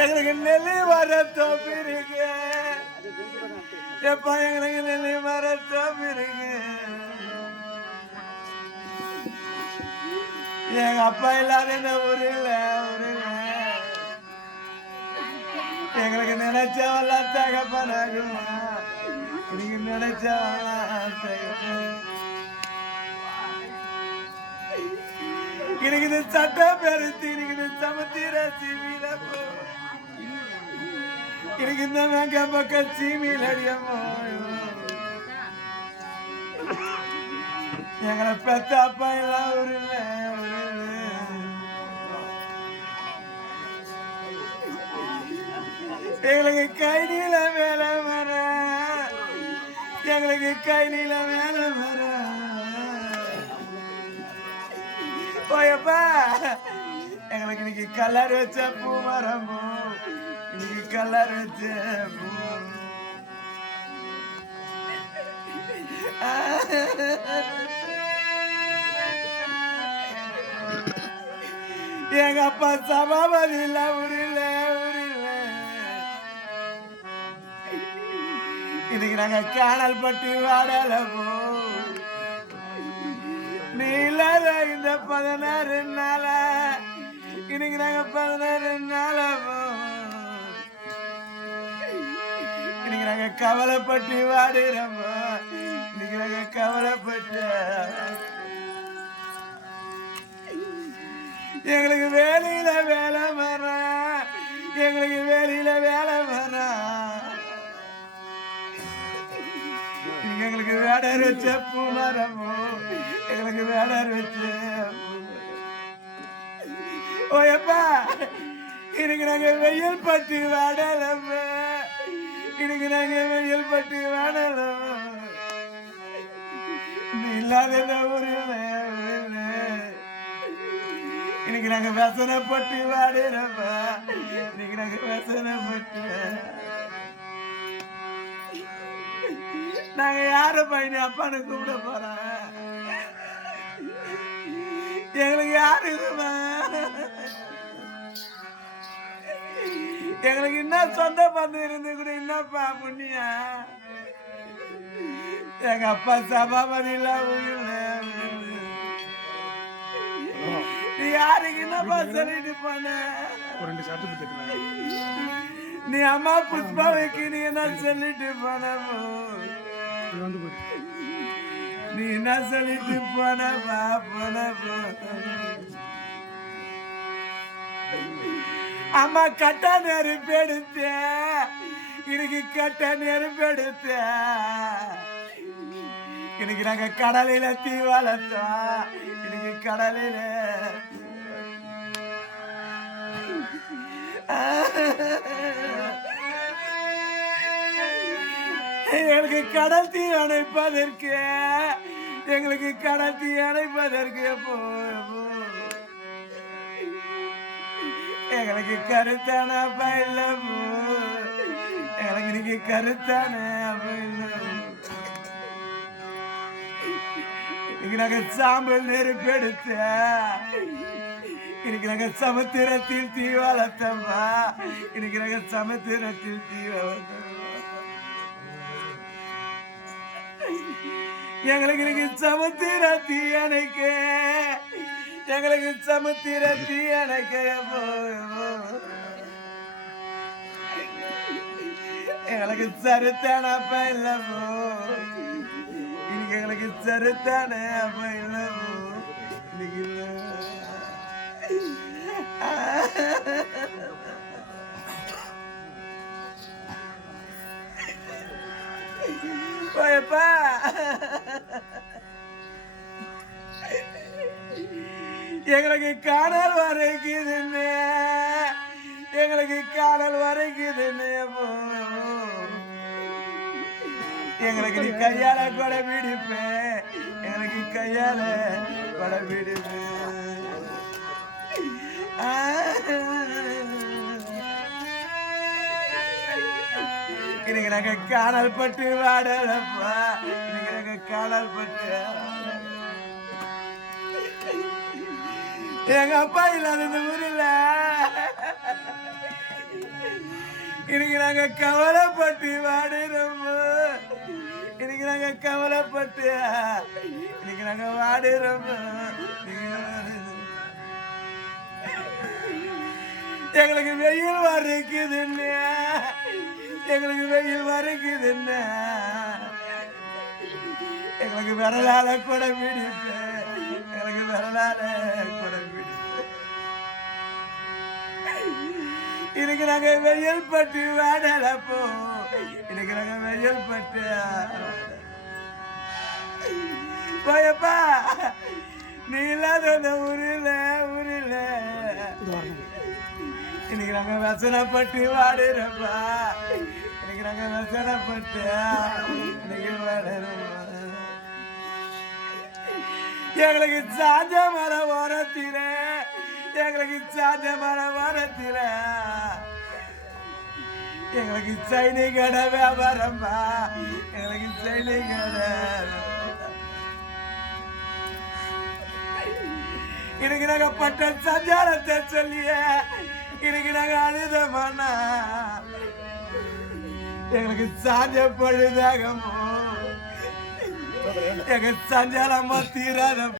எங்களுக்கு நெல்லி வர தோப்பு இருக்கு எப்பா எங்களுக்கு நெல்லி வர தோப்பு எங்க அப்பா இல்லாத இந்த ஊரில் ஊரில். எங்களுக்கு நினைச்சவெல்லாம் தகப்பனாகுமா? நீங்க நினைச்சவெல்லாம் தகப்பன்? எனக்கு இந்த சட்ட பெருத்தி எனக்கு சமத்திர சமத்தீர போ எனக்கு மேங்க பக்கம் சீமியில் அடியமோ எங்களை பெத்த அப்பா எல்லாம் ஒரு எங்களுக்கு கை நீல மேல வர. எங்களுக்கு கை நீல மேல வர. ஓயப்பா எங்களுக்கு இன்னைக்கு கலர் வச்ச பூ மரமோ? பூ இன்னைக்கு கலர் எங்க அப்பா சபாபதி இல்ல உரில உரில இதுக்கு நாங்க காணல் பட்டி வாடல போ. நீ இல்லாத இந்த பதினாறு நாள. இன்னைக்கு நாங்க பதினாறு நாள போ. நாங்க கவலைப்பட்டு வாடுறோமா இன்னைக்கு நாங்க கவலைப்பட்டு. எங்களுக்கு வேலையில வேலை வர எங்களுக்கு வேலையில வேலை வர நீங்க எங்களுக்கு வேடர் வச்ச பூ மரமோ எங்களுக்கு வேடர் வச்ச பூ ஓ எப்பா இன்னைக்கு நாங்க வெயில் பத்தி வாடலமே இன்னைக்கு நாங்க வெயில் பட்டு வாடலம் இல்லாத இன்னைக்கு நாங்க வசனப்பட்டு வாடுறப்பா இன்னைக்கு நாங்க வசனப்பட்டு. நாங்க யார பையன் அப்பான்னு கூப்பிட போறோம் எங்களுக்கு யாரு எங்களுக்கு என்ன சொந்த பந்து இருந்து கூட என்னப்பா புண்ணியா எங்க அப்பா சபாபதி இல்ல உயிரில்ல, உயிரில்ல. நீ யாருக்கு என்னப்பா சொல்லிட்டு போன நீ அம்மா புஷ்பாவுக்கு நீ என்ன சொல்லிட்டு போன போ? இது வந்து போயிட்டு நீ என்ன சொல்லிட்டு போனப்பா போன போ? அம்மா கட்ட நெருப்பு எடுத்த இன்னைக்கு கட்ட நெருப்பெடுத்த இன்னைக்கு நாங்க கடலையில தீ வளர்த்தோம். இன்னைக்கு கடலையில. எங்களுக்கு கடல் தீ அணைப்பதற்கு எங்களுக்கு கடல் தீ அணைப்பதற்கு போ எங்களுக்கு கருத்தான பயில போ எனக்கு நீங்க கருத்தானே இன்னைக்கு நாங்க சாம்பல் நெருப்பு எடுத்த இன்னைக்கு நாங்க சமுத்திரத்தில் தீ வளர்த்தம்மா. இன்னைக்கு நாங்க சமுத்திரத்தில் தீ வளர்த்தோம் எங்களுக்கு இன்னைக்கு சமுத்திர தீ அணைக்க எங்களுக்கு சமுத்திர தீ அணைக்க போ, எங்களுக்கு சருத்தான அப்ப இன்னைக்கு எங்களுக்கு சருத்தான அப்ப இன்னைக்கு போயப்பா. எங்களுக்கு காணல் வரைக்குதுன்னு எங்களுக்கு காணல் வரைக்குதுன்னு போ. எங்களுக்கு நீ கையால கொடை பிடிப்பே. எங்களுக்கு கையால கொடை பிடிப்பே. இன்னைக்கு நாங்க காணல் பட்டு வாடலப்பா. இன்னைக்கு நாங்க காணல் பட்டு எங்க அப்பா இல்லாத இந்த ஊரில். இன்னைக்கு நாங்க கவலைப்பட்டு வாடுறோம். இன்னைக்கு நாங்க கவலைப்பட்டு இன்னைக்கு நாங்க வாடுறோம். எங்களுக்கு வெயில் வரைக்குதுன்னு எங்களுக்கு வெயில் வரைக்குதுன்னு எங்களுக்கு விரலால கூட பிடிப்பு எங்களுக்கு விரலால கூட பிடிப்பு இன்னைக்கு நாங்க வெயில் பட்டு வாடலப்போ. இன்னைக்கு நாங்க வெயில் பட்டு போயப்பா நீ இல்லாத அந்த ஊரில் ஊரில். இன்னைக்கு நாங்கள் வசனப்பட்டு வாடுறப்பா இன்னைக்கு நாங்கள் வசனப்பட்டு இன்னைக்கு வாடுறோம் எங்களுக்கு சாஞ்ச மர ஓரத்தில எங்களுக்கு சாஞ்ச மர ஓரத்தில. எங்களுக்கு சைனி கடை வியாபாரம்மா. எங்களுக்கு சைனி கடை. இன்னைக்கு நாங்க பட்ட சஞ்சாரத்தை சொல்லிய இன்னைக்கு நாங்க அழுதமானா எங்களுக்கு சாஞ்ச பழுதாகமோ. எங்க சஞ்சாரமா தீராத